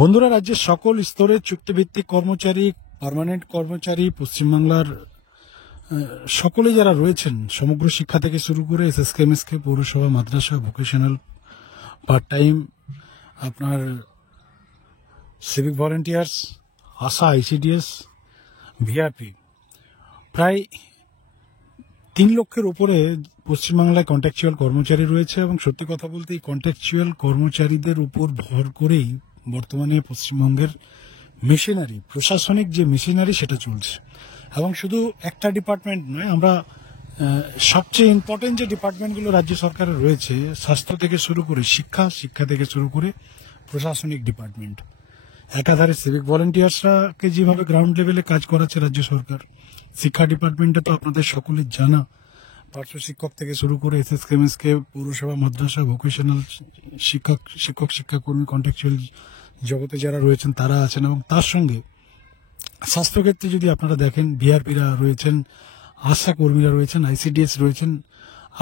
বন্ধুরা, রাজ্যের সকল স্তরের চুক্তিভিত্তিক কর্মচারী, পার্মানেন্ট কর্মচারী, পশ্চিমবাংলার সকলে যারা রয়েছেন, সমগ্র শিক্ষা থেকে শুরু করে এসএসকে, এমএসকে, পৌরসভা, মাদ্রাসা, ভোকেশনাল, পার্ট টাইম, আপনার সিভিক ভলেন্টিয়ার্স, আশা, আইসিডিএস, ভিআরপি, প্রায় 3 লক্ষের উপরে পশ্চিমবাংলায় কন্ট্রাকচুয়াল কর্মচারী রয়েছে। এবং সত্যি কথা বলতে এই কন্ট্রাকচুয়াল কর্মচারীদের উপর ভর করেই বর্তমানে পশ্চিমবঙ্গের মেশিনারি, প্রশাসনিক যে মেশিনারি সেটা চলছে। এবং শুধু একটা ডিপার্টমেন্ট নয়, আমরা সবচেয়ে ইম্পর্টেন্ট যে ডিপার্টমেন্টগুলো রাজ্য সরকারের রয়েছে, স্বাস্থ্য থেকে শুরু করে শিক্ষা থেকে শুরু করে প্রশাসনিক ডিপার্টমেন্ট, একাধারে সিভিক ভলেন্টিয়ার্সরাকে যেভাবে গ্রাউন্ড লেভেলে কাজ করাচ্ছে রাজ্য সরকার, শিক্ষা ডিপার্টমেন্টে তো আপনাদের সকলের জানা, পার্শ্ব শিক্ষক থেকে শুরু করে এসএসকে, এমএসকে, পৌরসভা, মাদ্রাসা, ভোকেশনাল শিক্ষাকর্মী, কন্ট্রাকচুয়াল জগতে যারা রয়েছেন তারা আছেন। এবং তার সঙ্গে স্বাস্থ্যক্ষেত্রে যদি আপনারা দেখেন, ভিআরপিরা রয়েছেন, আশা কর্মীরা রয়েছেন, আইসিডিএস রয়েছেন,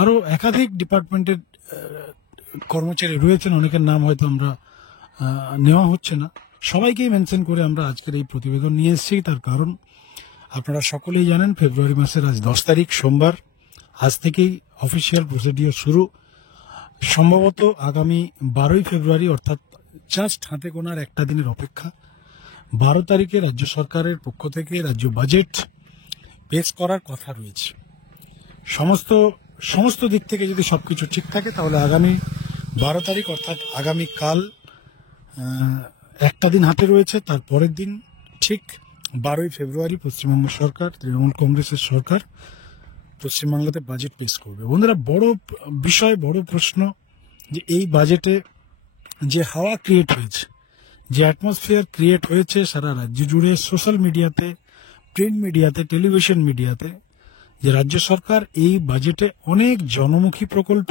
আরও একাধিক ডিপার্টমেন্টের কর্মচারী রয়েছেন। অনেকের নাম হয়তো আমরা নেওয়া হচ্ছে না, সবাইকেই মেনশন করে আমরা আজকের এই প্রতিবেদন নিয়ে এসেছি। তার কারণ আপনারা সকলেই জানেন, ফেব্রুয়ারি মাসের আজ 10 তারিখ, সোমবার। আজ থেকেই অফিসিয়াল প্রসিডিওর শুরু। সম্ভবত আগামী 12ই ফেব্রুয়ারি, অর্থাৎ জাস্ট হাতে গোনার একটা দিনের অপেক্ষা, 12 তারিখে রাজ্য সরকারের পক্ষ থেকে রাজ্য বাজেট পেশ করার কথা রয়েছে। সমস্ত দিক থেকে যদি সবকিছু ঠিক থাকে, তাহলে আগামী 12 তারিখ অর্থাৎ আগামীকাল একটা দিন হাতে রয়েছে। তার পরের দিন ঠিক 12ই ফেব্রুয়ারি পশ্চিমবঙ্গ সরকার, তৃণমূল কংগ্রেসের সরকার পশ্চিমবাংলাতে বাজেট পেশ করবে। বন্ধুরা, বড় বিষয়, বড় প্রশ্ন যে এই বাজেটে যে হাওয়া ক্রিয়েট হয়েছে, যে অ্যাটমসফিয়ার ক্রিয়েট হয়েছে সারা রাজ্য জুড়ে, সোশ্যাল মিডিয়াতে, প্রিন্ট মিডিয়াতে, টেলিভিশন মিডিয়াতে, যে রাজ্য সরকার এই বাজেটে অনেক জনমুখী প্রকল্প,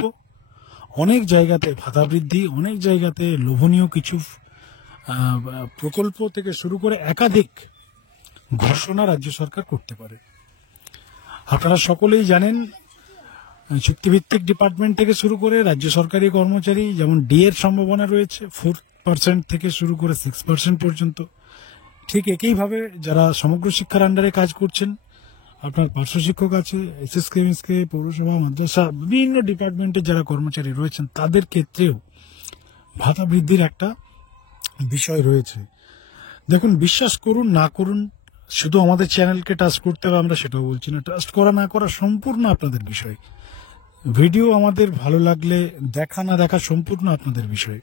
অনেক জায়গাতে ভাতা বৃদ্ধি, অনেক জায়গাতে লোভনীয় কিছু প্রকল্প থেকে শুরু করে একাধিক ঘোষণা রাজ্য সরকার করতে পারে। আপনারা সকলেই জানেন, চুক্তিভিত্তিক ডিপার্টমেন্ট থেকে শুরু করে রাজ্য সরকারি কর্মচারী যেমন ডি এর সম্ভাবনা রয়েছে 4% থেকে শুরু করে 6% পর্যন্ত। ঠিক একইভাবে যারা সমগ্র শিক্ষার আন্ডারে কাজ করছেন, আপনার পার্শ্ব শিক্ষক আছে, এসএসকে, এমএসকে, পৌরসভা, মাদ্রাসা, বিভিন্ন ডিপার্টমেন্টের যারা কর্মচারী রয়েছেন তাদের ক্ষেত্রেও ভাতা বৃদ্ধির একটা বিষয় রয়েছে। দেখুন, বিশ্বাস করুন না করুন, শুধু আমাদের চ্যানেলকে টাচ করতে হবে আমরা সেটাও বলছি না, টাচ করা না করা সম্পূর্ণ আপনাদের বিষয়। ভিডিও আমাদের ভালো লাগলে দেখা না দেখা সম্পূর্ণ আপনাদের বিষয়।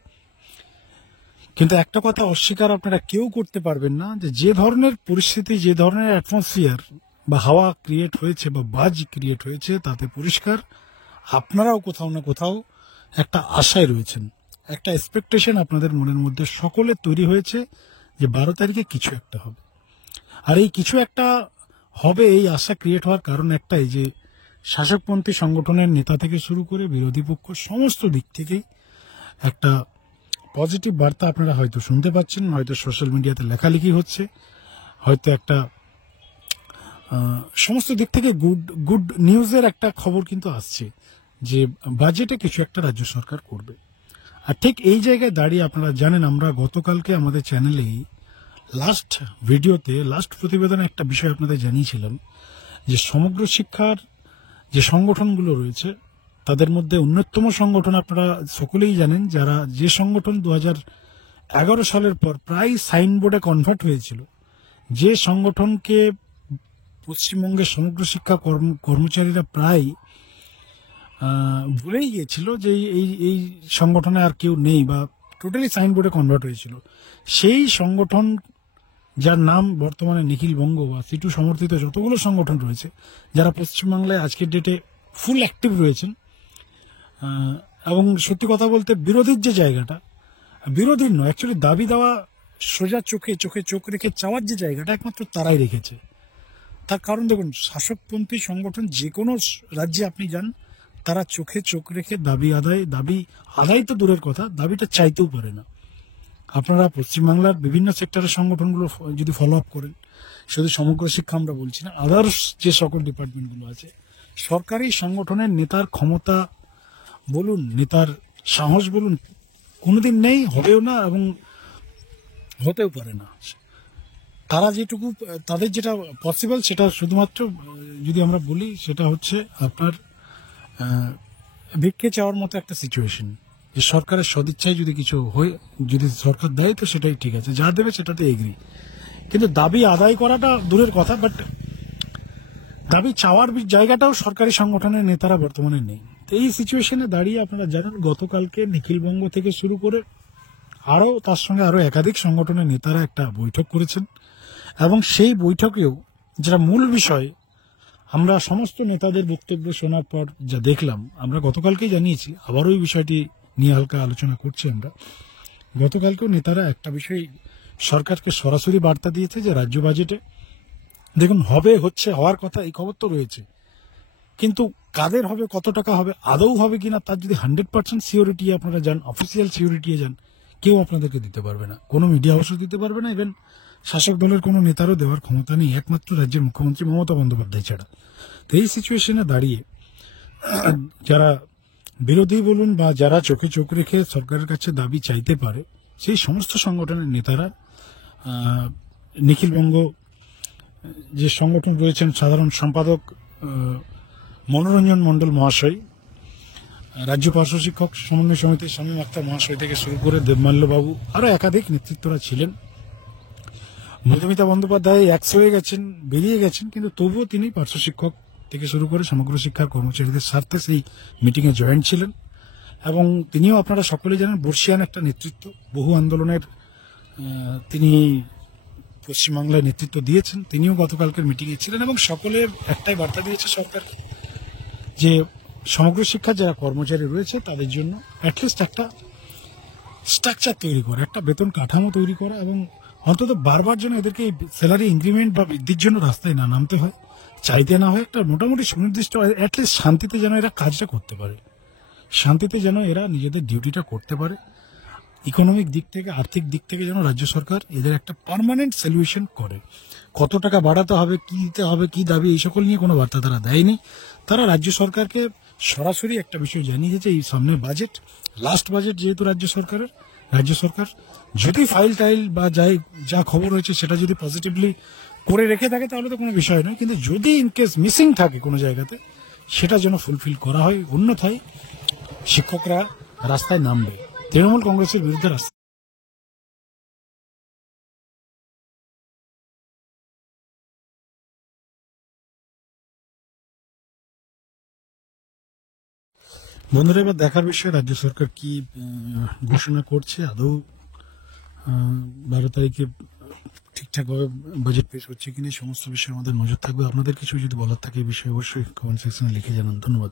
কিন্তু একটা কথা অস্বীকার আপনারা কেউ করতে পারবেন না, যে ধরনের পরিস্থিতি, যে ধরনের অ্যাটমসফিয়ার বা হাওয়া ক্রিয়েট হয়েছে বা বাজ ক্রিয়েট হয়েছে, তাতে পরিষ্কার আপনারাও কোথাও না কোথাও একটা আশায় রয়েছেন, একটা এক্সপেকটেশন আপনাদের মনের মধ্যে সকলের তৈরি হয়েছে যে 12 তারিখে কিছু একটা হবে। আর এই কিছু একটা হবে, এই আশা ক্রিয়েট হওয়ার কারণ একটাই, যে শাসকপন্থী সংগঠনের নেতা থেকে শুরু করে বিরোধী পক্ষ সমস্ত দিক থেকেই একটা পজিটিভ বার্তা আপনারা হয়তো শুনতে পাচ্ছেন, হয়তো সোশ্যাল মিডিয়াতে লেখালেখি হচ্ছে, হয়তো একটা সমস্ত দিক থেকে গুড নিউজের একটা খবর কিন্তু আসছে যে বাজেটে কিছু একটা রাজ্য সরকার করবে। আর ঠিক এই জায়গায় দাঁড়িয়ে আপনারা জানেন, আমরা গতকালকে আমাদের চ্যানেলেই লাস্ট ভিডিওতে, লাস্ট প্রতিবেদনে একটা বিষয় আপনাদের জানিয়েছিলাম, যে সমগ্র শিক্ষার যে সংগঠনগুলো রয়েছে তাদের মধ্যে অন্যতম সংগঠন আপনারা সকলেই জানেন, যে সংগঠন 2011 সালের পর প্রায় সাইনবোর্ডে কনভার্ট হয়েছিল, যে সংগঠনকে পশ্চিমবঙ্গের সমগ্র শিক্ষা কর্মচারীরা প্রায় ভুলেই গিয়েছিল যে এই সংগঠনে আর কেউ নেই, বা টোটালি সাইনবোর্ডে কনভার্ট হয়েছিল, সেই সংগঠন যার নাম বর্তমানে নিখিল বঙ্গ বা সিটু সমর্থিত যতগুলো সংগঠন রয়েছে, যারা পশ্চিমবাংলায় আজকের ডেটে ফুল অ্যাক্টিভ রয়েছেন। এবং সত্যি কথা বলতে বিরোধীর যে জায়গাটা, বিরোধীর নয়, অ্যাকচুয়ালি দাবি দেওয়া, সোজা চোখে চোখ রেখে চাওয়ার যে জায়গাটা একমাত্র তারাই রেখেছে। তার কারণ দেখুন, শাসকপন্থী সংগঠন যে কোনো রাজ্যে আপনি যান, তারা চোখে চোখ রেখে দাবি আদায় তো দূরের কথা, দাবিটা চাইতেও পারে না। আপনারা পশ্চিমবাংলার বিভিন্ন সেক্টরের সংগঠনগুলো যদি ফলো আপ করেন, শুধু সমগ্র শিক্ষা আমরা বলছি না, আদার্স যে সকল ডিপার্টমেন্টগুলো আছে, সরকারি সংগঠনের নেতার ক্ষমতা বলুন, নেতার সাহস বলুন, কোনোদিন নেই, হবেও না। এবং হতেও পারে না। তারা যেটুকু তাদের যেটা পসিবল সেটা শুধুমাত্র যদি আমরা বলি সেটা হচ্ছে আপনার ভিক্ষে চাওয়ার মতো একটা সিচুয়েশন, যে সরকারের সদিচ্ছায় যদি কিছু হয়ে যদি সরকার দেয় তো সেটাই ঠিক আছে, যা দেবে সেটাতে এগ্রি। কিন্তু দাবি আদায় করাটা দূরের কথা, বাট দাবি চাওয়ার জায়গাটাও সরকারি সংগঠনের নেতারা বর্তমানে নেই। তো এই সিচুয়েশনে দাঁড়িয়ে আপনারা জানেন গতকালকে নিখিলবঙ্গ থেকে শুরু করে আরও তার সঙ্গে আরও একাধিক সংগঠনের নেতারা একটা বৈঠক করেছেন, এবং সেই বৈঠকেও যেটা মূল বিষয়, আমরা সমস্ত নেতাদের বক্তব্য শোনার পর যা দেখলাম, আমরা গতকালকেই জানিয়েছি, আবারও এই বিষয়টি নিয়ে হালকা আলোচনা করছি আমরা। গতকালকেও নেতারা একটা বিষয় সরকারকে সরাসরি বার্তা দিয়েছে যে রাজ্য বাজেটে দেখুন হবে, হচ্ছে, হওয়ার কথা, এই খবর তো রয়েছে, কিন্তু কাদের হবে, কত টাকা হবে, আদৌ হবে কিনা তার যদি 100% সিওরিটি আপনারা যান, অফিসিয়াল সিওরিটি যান, কেউ আপনাদেরকে দিতে পারবে না, কোনো মিডিয়া হাউসও দিতে পারবে না, ইভেন শাসক দলের কোনো নেতারও দেওয়ার ক্ষমতা নেই, একমাত্র রাজ্যের মুখ্যমন্ত্রী মমতা বন্দ্যোপাধ্যায় ছাড়া। তো এই সিচুয়েশনে দাঁড়িয়ে যারা বিরোধী বলুন বা যারা চোখে চোখ রেখে সরকারের কাছে দাবি চাইতে পারে, সেই সমস্ত সংগঠনের নেতারা নিখিলবঙ্গ যে সংগঠন রয়েছেন, সাধারণ সম্পাদক মনোরঞ্জন মণ্ডল মহাশয়, রাজ্য পার্শ্ব শিক্ষক সমন্বয় সমিতির শামীম আখতার মহাশয় থেকে শুরু করে দেবমাল্য বাবু, আরও একাধিক নেতৃত্বরা ছিলেন। মধুমিতা বন্দ্যোপাধ্যায় এক্স হয়ে গেছেন, বেরিয়ে গেছেন, কিন্তু তবুও তিনি পার্শ্ব শিক্ষক থেকে শুরু করে সমগ্র শিক্ষার কর্মচারীদের স্বার্থে সেই মিটিংয়ে জয়েন্ট ছিলেন, এবং তিনিও আপনারা সকলে জানেন বর্ষিয়ান একটা নেতৃত্ব, বহু আন্দোলনের তিনি পশ্চিমবাংলায় নেতৃত্ব দিয়েছেন, তিনিও গতকালকের মিটিংয়ে ছিলেন, এবং সকলের একটাই বার্তা দিয়েছে সরকার, যে সমগ্র শিক্ষার যারা কর্মচারী রয়েছে তাদের জন্য অ্যাটলিস্ট একটা স্ট্রাকচার তৈরি করা, একটা বেতন কাঠামো তৈরি করা, এবং অন্তত বারবার যেন এদেরকে স্যালারি ইনক্রিমেন্ট বা বৃদ্ধির জন্য রাস্তায় না নামতে হয়, চাইতে না হয়, একটা মোটামুটি সুনির্দিষ্ট অ্যাটলিস্ট শান্তিতে যেন এরা কাজটা করতে পারে, শান্তিতে যেন এরা নিজেদের ডিউটিটা করতে পারে। ইকোনমিক দিক থেকে, আর্থিক দিক থেকে যেন রাজ্য সরকার এদের একটা পার্মানেন্ট সলিউশন করে। কত টাকা বাড়াতে হবে, কি দিতে হবে, কি দাবি, এই সকল নিয়ে কোনো বার্তা তারা দেয়নি। তারা রাজ্য সরকারকে সরাসরি একটা বিষয় জানিয়েছে, এই সামনে বাজেট, লাস্ট বাজেট যেহেতু রাজ্য সরকারের, রাজ্য সরকার যদি ফাইল টাইল বা যাই যা খবর হয়েছে সেটা যদি পজিটিভলি করে রেখে থাকে তাহলে তো কোনো বিষয় নয়, কিন্তু যদি ইনকেস মিসিং থাকে কোনো জায়গাতে সেটা যেন ফুলফিল করা হয়, অন্যথায় শিক্ষকরা রাস্তায় নামবে, তৃণমূল কংগ্রেসের বিরুদ্ধে রাস্তায়। বন্ধুরা, এবার দেখার বিষয় রাজ্য সরকার কি ঘোষণা করছে, আদৌ 12 তারিখে ঠিকঠাকভাবে বাজেট পেশ হচ্ছে কিনা, সমস্ত বিষয়ে আমাদের নজর থাকবে। আপনাদের কিছু যদি বলার থাকে এই বিষয়ে অবশ্যই কমেন্ট সেকশনে লিখে জানান। ধন্যবাদ।